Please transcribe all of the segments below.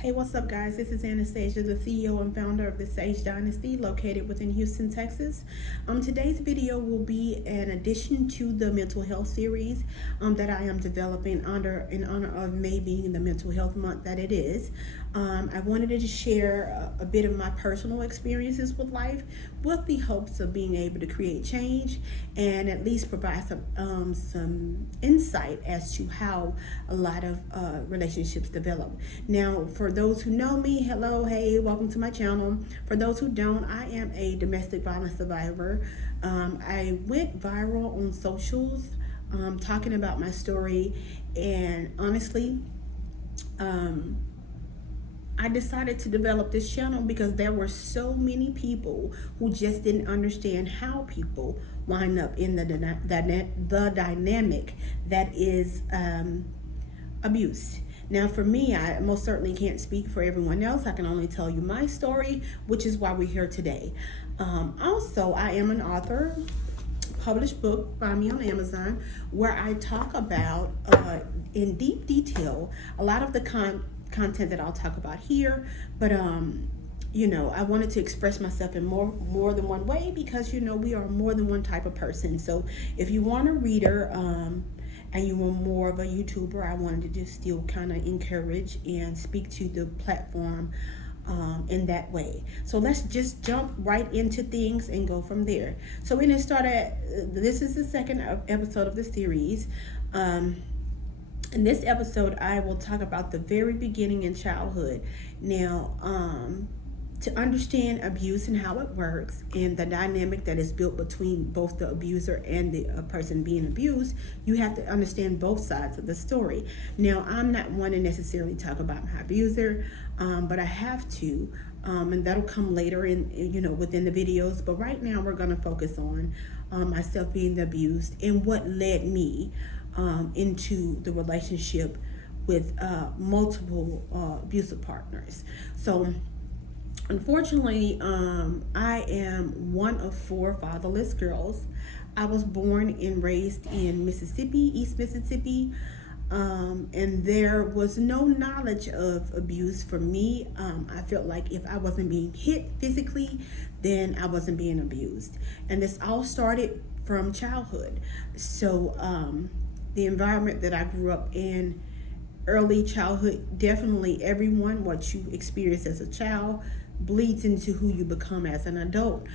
Hey, what's up, guys? This is Anastasia, the CEO and founder of the Sage Dynasty, located within Houston, Texas. Today's video will be an addition to the mental health series that I am developing in honor of May being the mental health month that it is. I wanted to share a bit of my personal experiences with life, with the hopes of being able to create change and at least provide some insight as to how a lot of relationships develop. Now, for those who know me, hello, hey, welcome to my channel. For those who don't, I am a domestic violence survivor. I went viral on socials talking about my story, and honestly, I decided to develop this channel because there were so many people who just didn't understand how people wind up in the dynamic that is abuse. Now, for me, I most certainly can't speak for everyone else. I can only tell you my story, which is why we're here today. Also, I am an author, published book, find me on Amazon, where I talk about in deep detail a lot of the content that I'll talk about here, but I wanted to express myself in more than one way because we are more than one type of person. So if you want a reader and you want more of a YouTuber, I wanted to just still kind of encourage and speak to the platform in that way. So let's just jump right into things and go from there. So we're gonna start this is the second episode of the series. In this episode, I will talk about the very beginning in childhood. Now, to understand abuse and how it works and the dynamic that is built between both the abuser and the person being abused, you have to understand both sides of the story. Now, I'm not one to necessarily talk about my abuser, but I have to, and that'll come later in, within the videos. But right now, we're going to focus on myself being abused and what led me into the relationship with multiple abusive partners. So unfortunately, I am one of 4 fatherless girls. I was born and raised in Mississippi, East Mississippi, and there was no knowledge of abuse for me. I felt like if I wasn't being hit physically, then I wasn't being abused. And this all started from childhood. So the environment that I grew up in, early childhood, definitely what you experience as a child bleeds into who you become as an adult.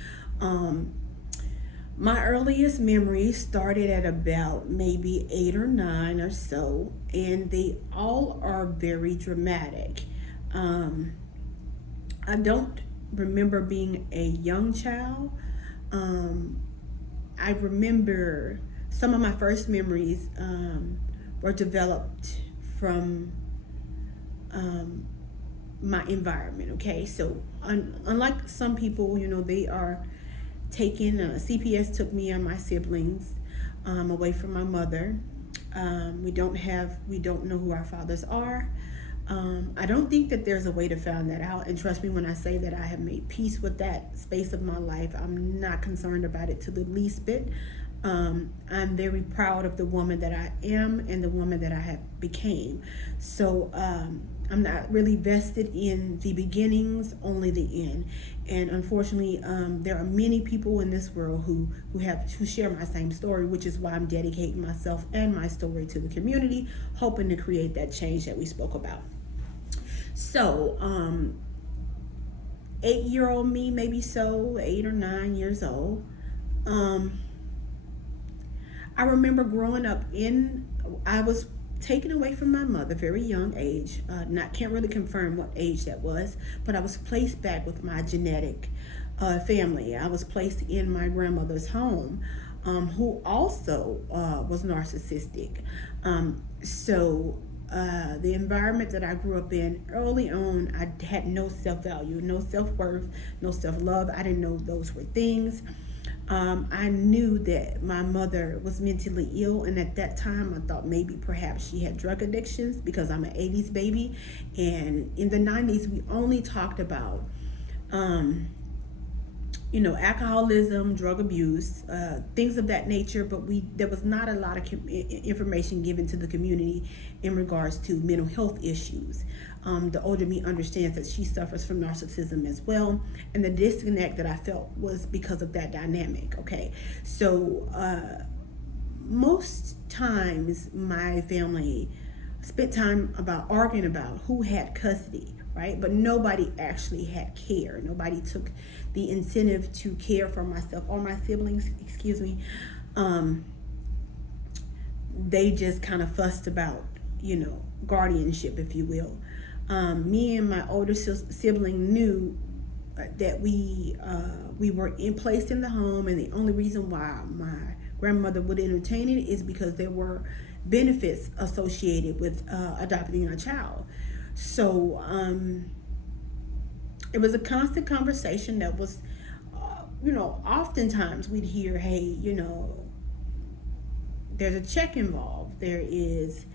My earliest memories started at about maybe 8 or 9 or so, and they all are very dramatic. I don't remember being a young child. I remember some of my first memories were developed from my environment. Okay, so unlike some people, they are taken. CPS took me and my siblings away from my mother. We don't know who our fathers are. I don't think that there's a way to find that out. And trust me when I say that I have made peace with that space of my life. I'm not concerned about it to the least bit. I'm very proud of the woman that I am and the woman that I have became. So I'm not really vested in the beginnings, only the end. And unfortunately, there are many people in this world who share my same story, which is why I'm dedicating myself and my story to the community, hoping to create that change that we spoke about. So 8-year-old me, maybe so, 8 or 9 years old. I remember growing up I was taken away from my mother, very young age. Can't really confirm what age that was, but I was placed back with my genetic family. I was placed in my grandmother's home, who also was narcissistic. So the environment that I grew up in early on, I had no self-value, no self-worth, no self-love. I didn't know those were things. I knew that my mother was mentally ill, and at that time I thought maybe perhaps she had drug addictions because I'm an 80s baby, and in the 90s we only talked about alcoholism, drug abuse, things of that nature, but there was not a lot of information given to the community in regards to mental health issues. The older me understands that she suffers from narcissism as well, and the disconnect that I felt was because of that dynamic. Okay, so most times my family spent time about arguing about who had custody, right? But nobody actually had care. Nobody took the incentive to care for myself or my siblings, excuse me. They just kind of fussed about, guardianship, if you will. Me and my older sibling knew that we were placed in the home, and the only reason why my grandmother would entertain it is because there were benefits associated with adopting a child. So it was a constant conversation that was, oftentimes we'd hear, hey, there's a check involved. There is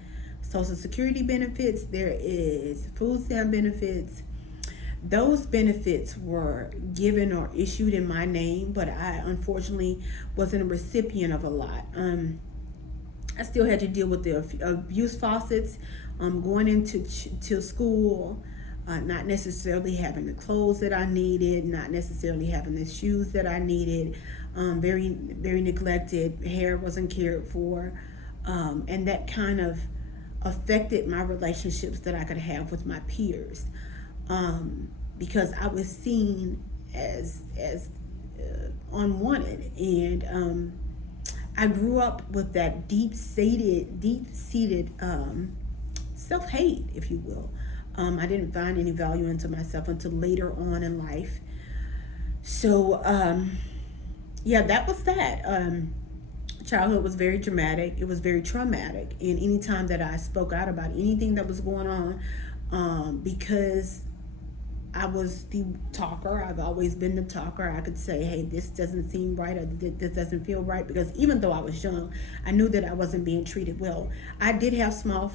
Social Security benefits. There is food stamp benefits. Those benefits were given or issued in my name, but I unfortunately wasn't a recipient of a lot. I still had to deal with the abuse faucets, going into to school, not necessarily having the clothes that I needed, not necessarily having the shoes that I needed, very, very neglected, hair wasn't cared for, and that kind of affected my relationships that I could have with my peers, because I was seen as unwanted, and I grew up with that deep-seated self-hate, if you will. I didn't find any value into myself until later on in life. So, that was that. Childhood was very dramatic. It was very traumatic. And anytime that I spoke out about anything that was going on, because I was the talker, I've always been the talker, I could say, hey, this doesn't seem right, or this doesn't feel right, because even though I was young, I knew that I wasn't being treated well. I did have small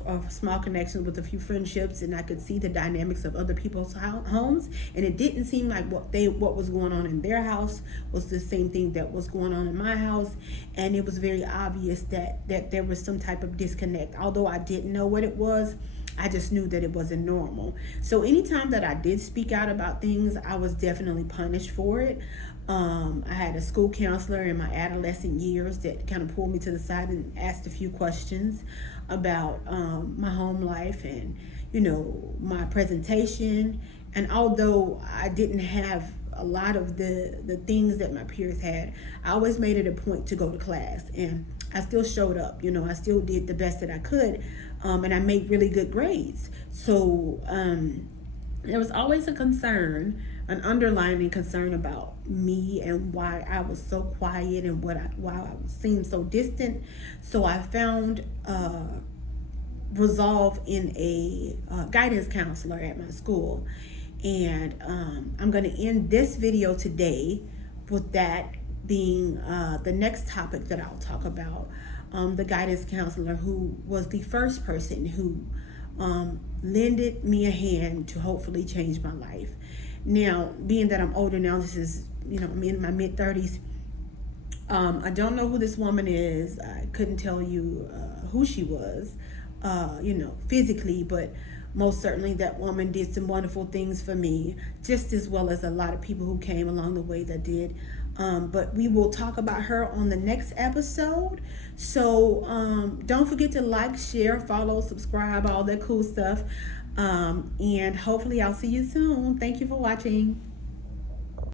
connections with a few friendships, and I could see the dynamics of other people's homes, and it didn't seem like what was going on in their house was the same thing that was going on in my house, and it was very obvious that there was some type of disconnect. Although I didn't know what it was, I just knew that it wasn't normal. So anytime that I did speak out about things, I was definitely punished for it. I had a school counselor in my adolescent years that kind of pulled me to the side and asked a few questions about my home life and, my presentation. And although I didn't have a lot of the things that my peers had, I always made it a point to go to class, and I still showed up. I still did the best that I could, and I made really good grades. So there was always a concern, an underlying concern about me and why I was so quiet and why I seemed so distant. So I found resolve in a guidance counselor at my school. And I'm going to end this video today with that being the next topic that I'll talk about. The guidance counselor who was the first person who lended me a hand to hopefully change my life. Now, being that I'm older now, this is, I'm in my mid-30s. I don't know who this woman is. I couldn't tell you who she was, physically, but most certainly that woman did some wonderful things for me, just as well as a lot of people who came along the way that did. But we will talk about her on the next episode. So don't forget to like, share, follow, subscribe, all that cool stuff. And hopefully I'll see you soon. Thank you for watching.